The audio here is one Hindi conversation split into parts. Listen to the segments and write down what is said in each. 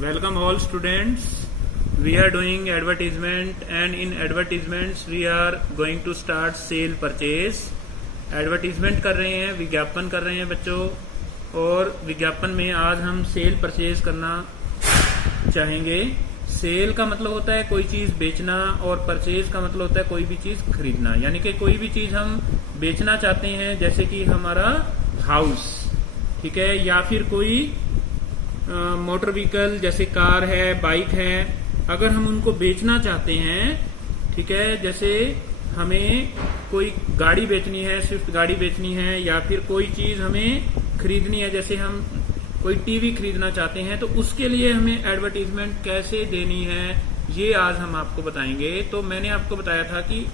Welcome all students. We are doing advertisement, and in advertisements we are going to start sale purchase. Advertisement कर रहे हैं, विज्ञापन कर रहे हैं बच्चों, और विज्ञापन में आज हम सेल परचेज करना चाहेंगे। सेल का मतलब होता है कोई चीज बेचना, और परचेज का मतलब होता है कोई भी चीज खरीदना, यानी कि कोई भी चीज हम बेचना चाहते हैं, जैसे कि हमारा हाउस, ठीक है, या फिर कोई मोटर व्हीकल जैसे कार है, बाइक है, अगर हम उनको बेचना चाहते हैं, ठीक है, जैसे हमें कोई गाड़ी बेचनी है, स्विफ्ट गाड़ी बेचनी है, या फिर कोई चीज हमें खरीदनी है, जैसे हम कोई टीवी खरीदना चाहते हैं, तो उसके लिए हमें एडवर्टीजमेंट कैसे देनी है ये आज हम आपको बताएंगे। तो मैंने आपको बताया था कि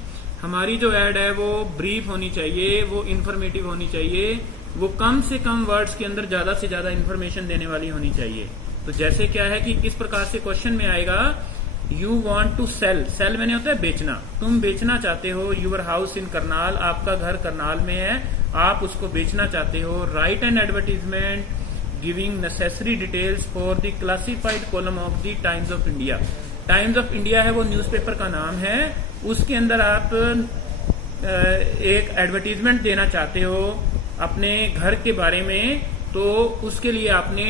हमारी जो एड है वो ब्रीफ होनी चाहिए, वो इंफॉर्मेटिव होनी चाहिए, वो कम से कम वर्ड्स के अंदर ज्यादा से ज्यादा इंफॉर्मेशन देने वाली होनी चाहिए। तो जैसे क्या है कि इस प्रकार से क्वेश्चन में आएगा, you want to sell, sell मैंने होता है बेचना, तुम बेचना चाहते हो, यूर हाउस इन करनाल, आपका घर करनाल में है, आप उसको बेचना चाहते हो। Right N advertisement giving necessary details for the classified column of the times of India. Times of India है वो न्यूज़पेपर का नाम है, उसके अंदर आप एक एडवर्टीजमेंट देना चाहते हो अपने घर के बारे में, तो उसके लिए आपने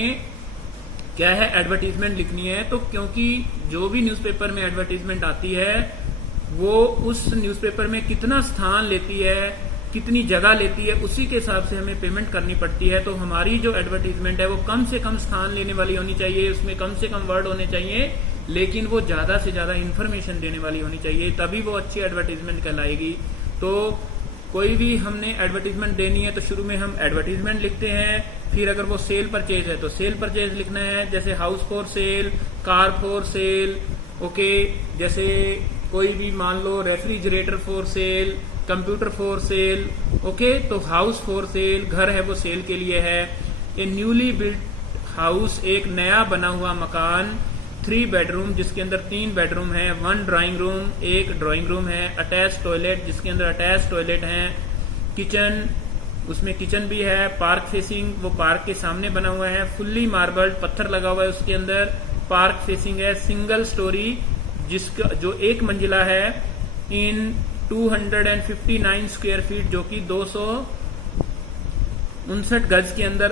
क्या है एडवर्टीजमेंट लिखनी है। तो क्योंकि जो भी न्यूज़पेपर में एडवर्टीजमेंट आती है वो उस न्यूज़पेपर में कितना स्थान लेती है, कितनी जगह लेती है, उसी के हिसाब से हमें पेमेंट करनी पड़ती है। तो हमारी जो एडवर्टीजमेंट है वो कम से कम स्थान लेने वाली होनी चाहिए, उसमें कम से कम वर्ड होने चाहिए, लेकिन वो ज्यादा से ज्यादा इन्फॉर्मेशन देने वाली होनी चाहिए, तभी वो अच्छी एडवर्टीजमेंट कहलाएगी। तो कोई भी हमने एडवर्टीजमेंट देनी है तो शुरू में हम एडवर्टीजमेंट लिखते हैं, फिर अगर वो सेल परचेज है तो सेल परचेज लिखना है, जैसे house for sale, car for sale, okay, जैसे कोई भी मान लो refrigerator for sale, computer for sale, okay. तो हाउस फॉर सेल, घर है वो सेल के लिए है। ए न्यूली बिल्ट हाउस, एक नया बना हुआ मकान, 3 बेडरूम जिसके अंदर 3 बेडरूम है, 1 ड्राइंग रूम, एक ड्राइंग रूम है, अटैच टॉयलेट जिसके अंदर अटैच टॉयलेट है, किचन उसमें किचन भी है, पार्क फेसिंग वो पार्क के सामने बना हुआ है, फुल्ली मार्बल्ड पत्थर लगा हुआ है उसके अंदर, पार्क फेसिंग है, सिंगल स्टोरी जिसका जो एक मंजिला है, इन 259 स्क्वायर फीट जो कि 259 गज के अंदर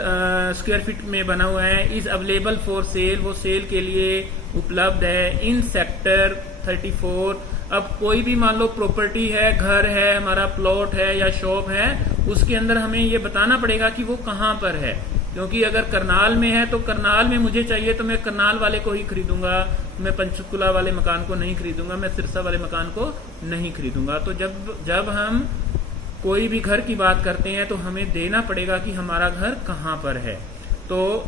स्क्वायर फीट में बना हुआ है, इज अवेलेबल फॉर सेल, वो सेल के लिए उपलब्ध है, इन सेक्टर 34। अब कोई भी मान लो प्रॉपर्टी है, घर है, हमारा प्लॉट है या शॉप है, उसके अंदर हमें ये बताना पड़ेगा कि वो कहाँ पर है, क्योंकि अगर करनाल में है तो करनाल में मुझे चाहिए तो मैं करनाल वाले को ही खरीदूंगा, मैं पंचकुला वाले मकान को नहीं खरीदूंगा, मैं सिरसा वाले मकान को नहीं खरीदूंगा। तो जब हम कोई भी घर की बात करते हैं तो हमें देना पड़ेगा कि हमारा घर कहाँ पर है। तो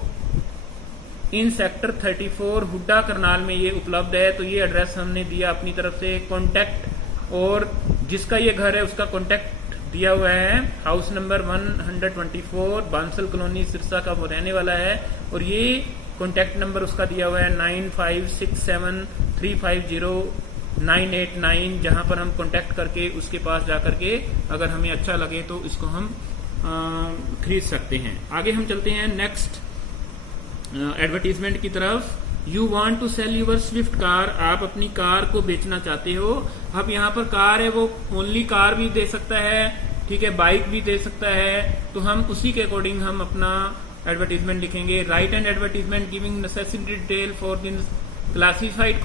इन सेक्टर 34 हुड्डा करनाल में ये उपलब्ध है। तो ये एड्रेस हमने दिया अपनी तरफ से, कॉन्टेक्ट, और जिसका ये घर है उसका कॉन्टेक्ट दिया हुआ है, house number 124 Bansal colony Sirsa का वो रहने वाला है, और ये कॉन्टेक्ट नंबर उसका दिया हुआ है 9567350989, जहां पर हम कॉन्टेक्ट करके उसके पास जाकर के अगर हमें अच्छा लगे तो इसको हम खरीद सकते हैं। आगे हम चलते हैं नेक्स्ट एडवर्टीजमेंट की तरफ। You want to sell your Swift car, आप अपनी कार को बेचना चाहते हो। अब यहाँ पर कार है वो ओनली कार भी दे सकता है, ठीक है, बाइक भी दे सकता है, तो हम उसी के अकॉर्डिंग हम अपना एडवर्टीजमेंट लिखेंगे। Right and advertisement giving necessary detail for the classified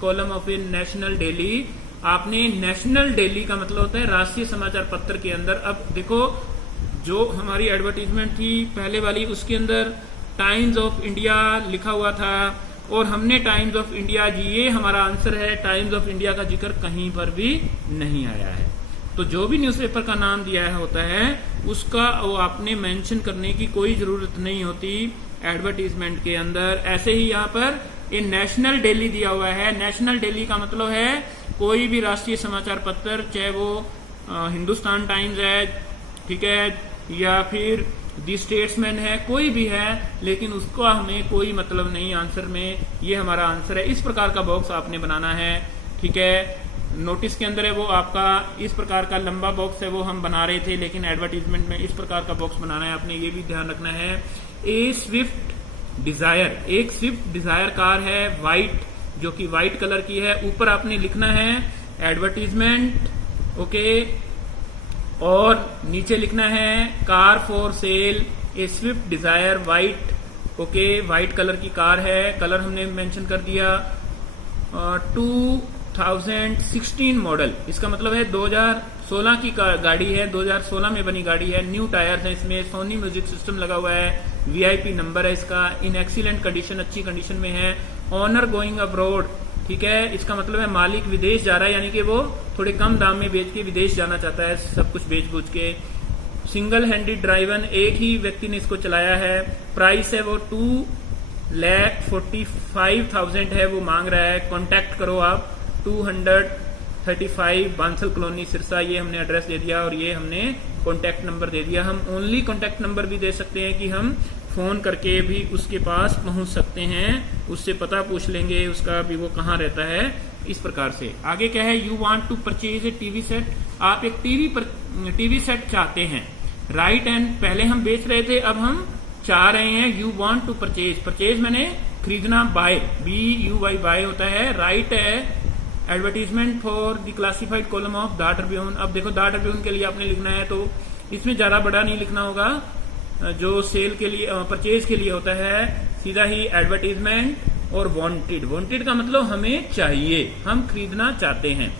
column of A national daily. आपने नेशनल डेली का मतलब होता है राष्ट्रीय समाचार पत्र के अंदर। अब देखो जो हमारी एडवर्टीजमेंट थी पहले वाली, उसके अंदर टाइम्स ऑफ इंडिया लिखा हुआ था, और हमने टाइम्स ऑफ इंडिया, ये हमारा आंसर है, टाइम्स ऑफ इंडिया का जिक्र कहीं पर भी नहीं आया है। तो जो भी न्यूज़पेपर का नाम दिया होता है उसका वो आपने मेंशन करने की कोई जरूरत नहीं होती एडवर्टीजमेंट के अंदर। ऐसे ही यहाँ पर ये नेशनल डेली दिया हुआ है, नेशनल डेली का मतलब है कोई भी राष्ट्रीय समाचार पत्र, चाहे वो हिंदुस्तान टाइम्स है, ठीक है, या फिर दी स्टेट्समैन है, कोई भी है, लेकिन उसका हमें कोई मतलब नहीं आंसर में, ये हमारा आंसर है। इस प्रकार का बॉक्स आपने बनाना है, ठीक है। नोटिस के अंदर है वो आपका इस प्रकार का लंबा बॉक्स है वो हम बना रहे थे, लेकिन एडवर्टीजमेंट में इस प्रकार का बॉक्स बनाना है, आपने ये भी ध्यान रखना है। ए स्विफ्ट डिजायर, एक स्विफ्ट डिजायर कार है व्हाइट, जो कि व्हाइट कलर की है। ऊपर आपने लिखना है एडवर्टीजमेंट, ओके, और नीचे लिखना है car for sale, a Swift Dzire white, okay, white colour की कार है। कलर हमने मेंशन कर दिया 2016 मॉडल, इसका मतलब है 2016 की गाड़ी है, 2016 में बनी गाड़ी है। न्यू टायर्स है इसमें, सोनी म्यूजिक सिस्टम लगा हुआ है, वीआईपी नंबर है इसका, इन एक्सीलेंट कंडीशन, अच्छी कंडीशन में है। ऑनर गोइंग अब्रॉड, ठीक है, इसका मतलब है मालिक विदेश जा रहा है, यानी कि वो थोड़े कम दाम में बेच के विदेश जाना चाहता है, सब कुछ बेच बूझ के। सिंगल हैंडेड ड्राइवन, एक ही व्यक्ति ने इसको चलाया है। प्राइस है वो 2,45,000 है, वो मांग रहा है। कॉन्टैक्ट करो आप 235 बांसल कॉलोनी सिरसा, ये हमने एड्रेस दे दिया और ये हमने कॉन्टैक्ट नंबर दे दिया। हम ओनली कॉन्टैक्ट नंबर भी दे सकते हैं कि हम फोन करके भी उसके पास पहुंच सकते हैं, उससे पता पूछ लेंगे उसका भी, वो कहाँ रहता है, इस प्रकार से। आगे क्या है, you want to purchase a TV set, आप एक टीवी सेट चाहते हैं, राइट एंड पहले हम बेच रहे थे, अब हम चाह रहे हैं। You want to purchase, purchase मैंने खरीदना, बाय, BUY बाय होता है, राइट है advertisement for the classified column of the Tribune. अब देखो द ट्रिब्यून के लिए आपने लिखना है, तो इसमें ज्यादा बड़ा नहीं लिखना होगा, जो सेल के लिए, परचेज के लिए होता है, सीधा ही एडवर्टीजमेंट और वांटेड। वांटेड का मतलब हमें चाहिए, हम खरीदना चाहते हैं।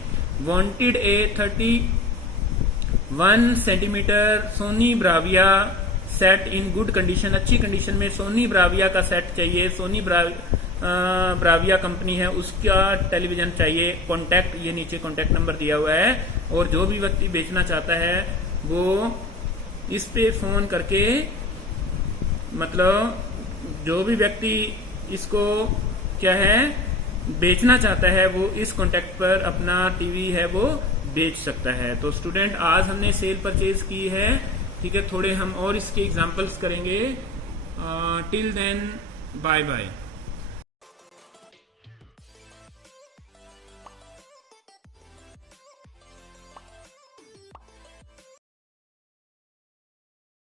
Wanted A 31 centimetre Sony Bravia set in good condition, अच्छी कंडीशन में सोनी ब्राविया का सेट चाहिए। सोनी ब्राविया कंपनी है, उसका टेलीविजन चाहिए। कॉन्टैक्ट, ये नीचे कॉन्टैक्ट नंबर दिया हुआ है, और जो भी व्यक्ति बेचना चाहता है वो इस पे फोन करके, मतलब जो भी व्यक्ति इसको क्या है बेचना चाहता है, वो इस कॉन्टैक्ट पर अपना टीवी है वो बेच सकता है। तो स्टूडेंट, आज हमने सेल परचेज की है, ठीक है, थोड़े हम और इसके एग्जांपल्स करेंगे। Till then, bye bye.